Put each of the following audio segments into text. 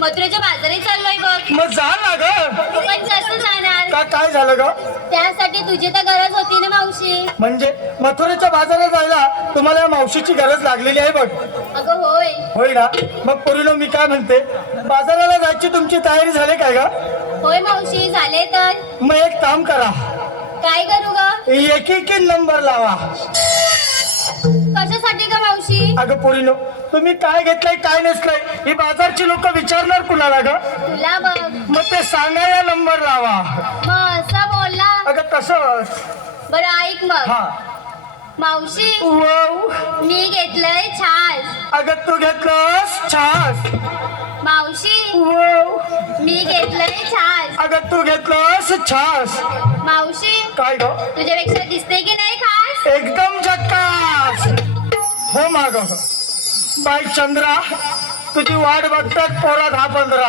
मथुरेच्या बाजारात चाललोय बघ. मग जा ना ग. पण कसं जाणार. का काय झालं ग? त्यासाठी तुझी तर गरज होती ना मावशी. म्हणजे मथुरेच्या बाजारात जायला तुम्हाला या मावशीची गरज लागलेली आहे बघ. अगं होय. होय ना? मग पोरीनो मी काय म्हणते? बाजाराला जायची तुमची तयारी झाली काय ग? होय मावशी झाले तर. मग एक काम करा. काय करू ग? एक एक नंबर लावा. अगं पोरीनो तुम्ही काय घेतलंय काय नसलंय ही बाजारची लोक विचारणार कुणाला ग? तुला बघ. मग ते सांगायला नंबर लावा. मग असं बोलला. अगं कसं बरं ऐक मग. हा. मावशी वाव. मी घेतलंय छास. अगं तू घेतलंस छास. मावशी वाव. मी घेतलंय छास. अगं तू घेतलंस छास. मावशी काय ग? तुझ्यापेक्षा दिसते की नाही? माग बाई चंद्रा तुझी वाट बघतात पोरा दहा पंधरा.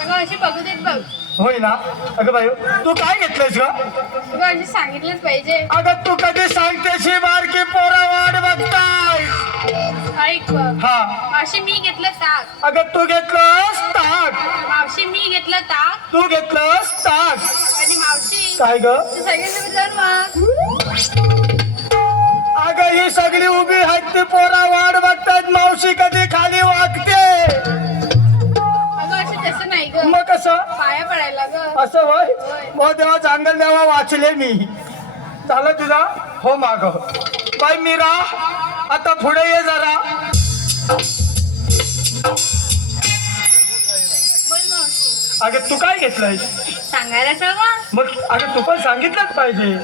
अगं अशी बघू देत बघ. होय ना? अगं बाई तू काय घेतलंस ग? अगं अशी सांगितलंच पाहिजे. अगं तू कधी सांगतेशी बारकी पोरा वाट बघताय? ऐक बघ. हा. मावशी मी घेतलं ताक. अगं तू घेतलंस ताक. मावशी मी घेतलं ताक. तू घेतलंस ताक. आणि मावशी काय ग? तू सगळे जाऊन मग अगं ही सगळी उभी आहेत ती पोरा वाट बघतायत मावशी कधी खाली वागते? मग कसं? पाया पडायला ग. असं होय? मग देवा चांगल देवा वाचले मी. झालं तुझा? हो माग. बाई मीरा आता पुढे ये जरा. अगं तू काय घेतलंय सांगायला मग अगं तू पण सांगितलंच पाहिजे.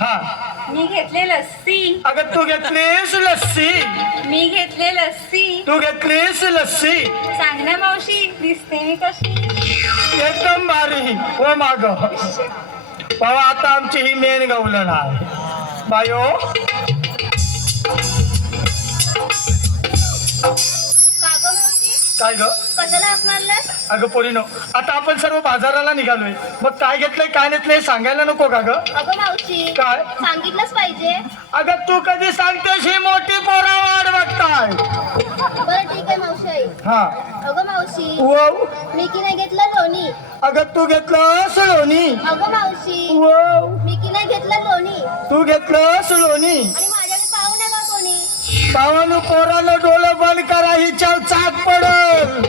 हा. मी घेतले लस्सी. अगं तू घेतलीस लस्सी? मी घेतले लस्सी. तू घेतलीस लस्सी? सांग ना मावशी दिसते मी कशी. एकदम भारी. हो माग. बाबा आता आमची ही मेन गवलन आहे. बायो. काय ग? कशाला हाक मारलास? अगं पोरीनो आता आपण सर्व बाजाराला निघालोय. मग काय घेतलंय काय नेतलंय सांगायला नको का ग? अगं मावशी काय? सांगितलंच पाहिजे. अगं तू कधी सांगतेस ही मोठी पोरा वाट बघताय? बरं ठीक आहे मावशी आई. हा. अगं मावशी वव. मी की नाही घेतलं लोणी? अगं तू घेतलं सुलोनी अगं मावशी वव. मी की नाही घेतलं लोणी? तू घेतलं सुलोनी आणि भावानु पोरानं डोळं बंद करा हिच्या चाक पडल.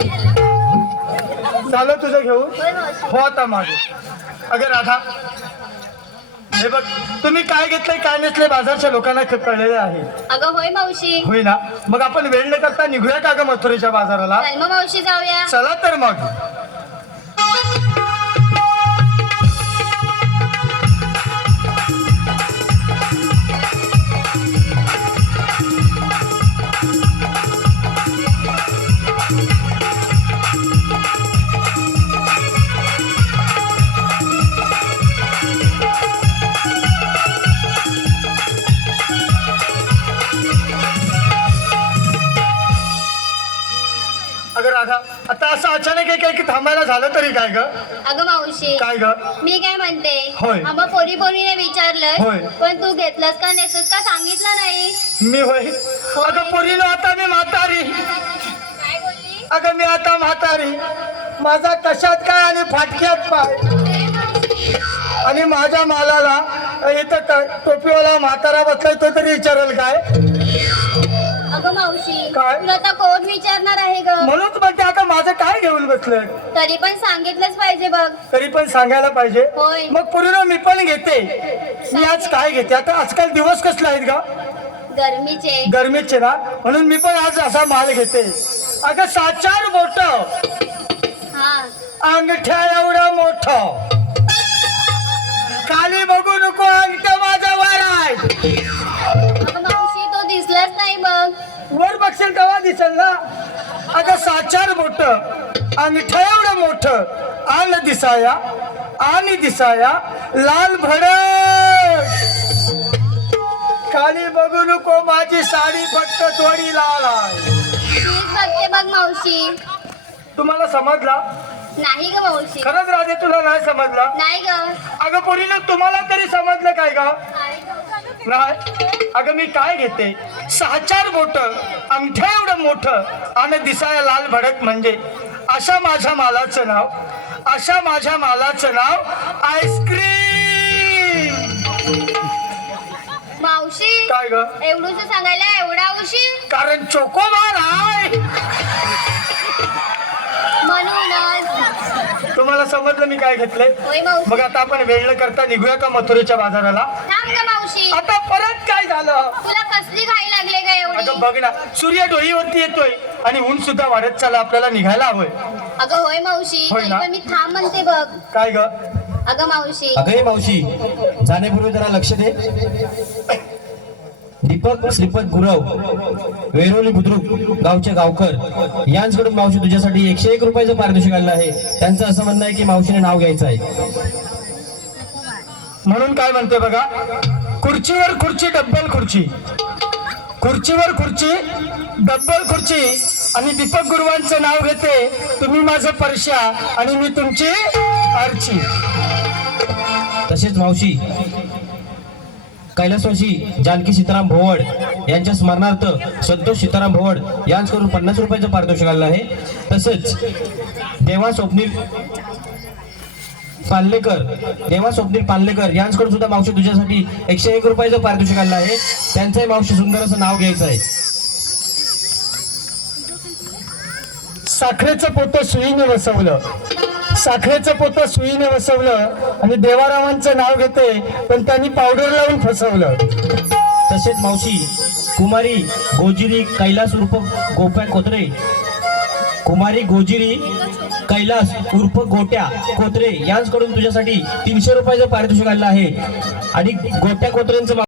झालं तुझं घेऊन. हो आता मागे. अगं राधा हे बघ तुम्ही काय घेतलंय काय नसलंय बाजारच्या लोकांना क- कळलेलं आहे. अगं होय मावशी. होय ना? मग आपण वेळ न करता निघूया का ग मथुरेच्या बाजाराला? चल मग मावशी जाऊया. चला तर मग. राधा आता असं अचानक एक एक थांबायला झालं तरी काय ग? अगं मावशी काय ग? मी काय म्हणते होय. आम्हा पोरी पोरीने होय. विचारलं पण तू घेतलंस का नेसस का सांगितलं नाही. मी होय. अगं पोरीनो आता मी म्हातारी. काय बोलली? अगं मी आता म्हातारी. माझा कशात काय आणि फाटक्यात पाय. आणि माझ्या मालाला इथं क- टोपीवाला म्हातारा बसलाय तो तरी विचारेल काय? अगं मावशी काय? तुला आता कोण विचारणार आहे ग? म्हणूनच म्हणते आता माझं काय घेऊन बसलंय? तरी पण सांगितलंच पाहिजे बघ. तरी पण सांगायला पाहिजे. होय. मग पूर्ण मी पण घेते. मी आज काय घेते? आता आजकाल दिवस कसले आहेत का गरमीचे. गरमीचे ना? म्हणून मी पण आज असा माल घेते. अगं सात चार बोट. हा. अंगठ्या एवढं मोठ. खाली बघू नको अंगठ नाही बघ वर बघशील तेव्हा दिसेल ना. अगं सात चार बोट अंगठ एवढं मोठ. आल दिसाया आणि दिसाया लाल भडक. खाली बघू नको माझी साडी फक्त थोडी लाल आहे. बघते बघ मावशी. तुम्हाला समजला? नाही ग मावशी. खरंच राधे तुला नाही समजला? नाही ग. अगं पोरीनं तुम्हाला तरी समजलं काय का नाही ग. अगं मी काय घेते? सहा चार बोट अंगठ्या एवढं मोठं आणि दिसायला लाल भडक म्हणजे. अशा माझ्या मालाचं नाव अशा माझ्या मालाचं नाव आईस्क्रीम. मावशी काय ग? एवढूस सांगायला एवढा उशीर? कारण चोकोबार आहे. तुम्हाला समजलं मी काय घेतलंय? होय मावशी. मग आता आपण वेळ करता निघूया का मथुरेच्या बाजाराला? थांब का मावशी. आता परत काय झालं? तुला कसली घाई लागले का अगं एवढी बघ ना सूर्य डोईवरती येतोय आणि ऊन सुद्धा वाढत चाललं आपल्याला निघायला हवंय. अगं होय मावशी होय तरी ना? पण मी थांब म्हणते बघ. काय ग? अगं मावशी. अगं हे मावशी जाण्यापूर्वी जरा लक्ष दे. दीपक श्रीपद गुरव वेरोली बुद्रुक गावचे गावकर यांच्याकडून मावशी तुझ्यासाठी एकशे एक रुपयाचं पारितोषिक आणलं आहे. त्यांचं असं म्हणणं आहे की मावशीने नाव घ्यायचं आहे. म्हणून काय म्हणते बघा? खुर्चीवर खुर्ची डब्बल खुर्ची. खुर्चीवर खुर्ची डब्बल खुर्ची. आणि दीपक गुरुवांचं नाव घेते. तुम्ही माझं परशा आणि मी तुमची आरची. तसेच मावशी कैलासवासी जानकी सीताराम भोवड यांच्या स्मरणार्थ संतोष सीताराम भोवड यांच्याकडून पन्नास रुपयाचं पारितोषिक आलेलं आहे. तसंच देवा स्वप्नील पाल्लेकर देवा स्वप्नील पाल्लेकर यांच्याकडून सुद्धा मावशी तुझ्यासाठी एकशे एक रुपयाचं पारितोषिक आलेलं आहे. त्यांचंही मावशी सुंदर असं नाव घ्यायचं आहे. साखरेचं पोतं सुईने बसवलं साखरेचं पोत सुईने वसवलं आणि देवारामांचं नाव घेते पण त्यांनी पावडर लावून फसवलं. तसेच मावशी कुमारी गोजिरी कैलास उर्फ गोप्या कोत्रे. कुमारी गोजिरी कैलास उर्फ गोट्या कोत्रे यांचकडून तुझ्यासाठी तीनशे रुपयाचं पारितोषिक आलं आहे. आणि गोट्या कोत्रेंचं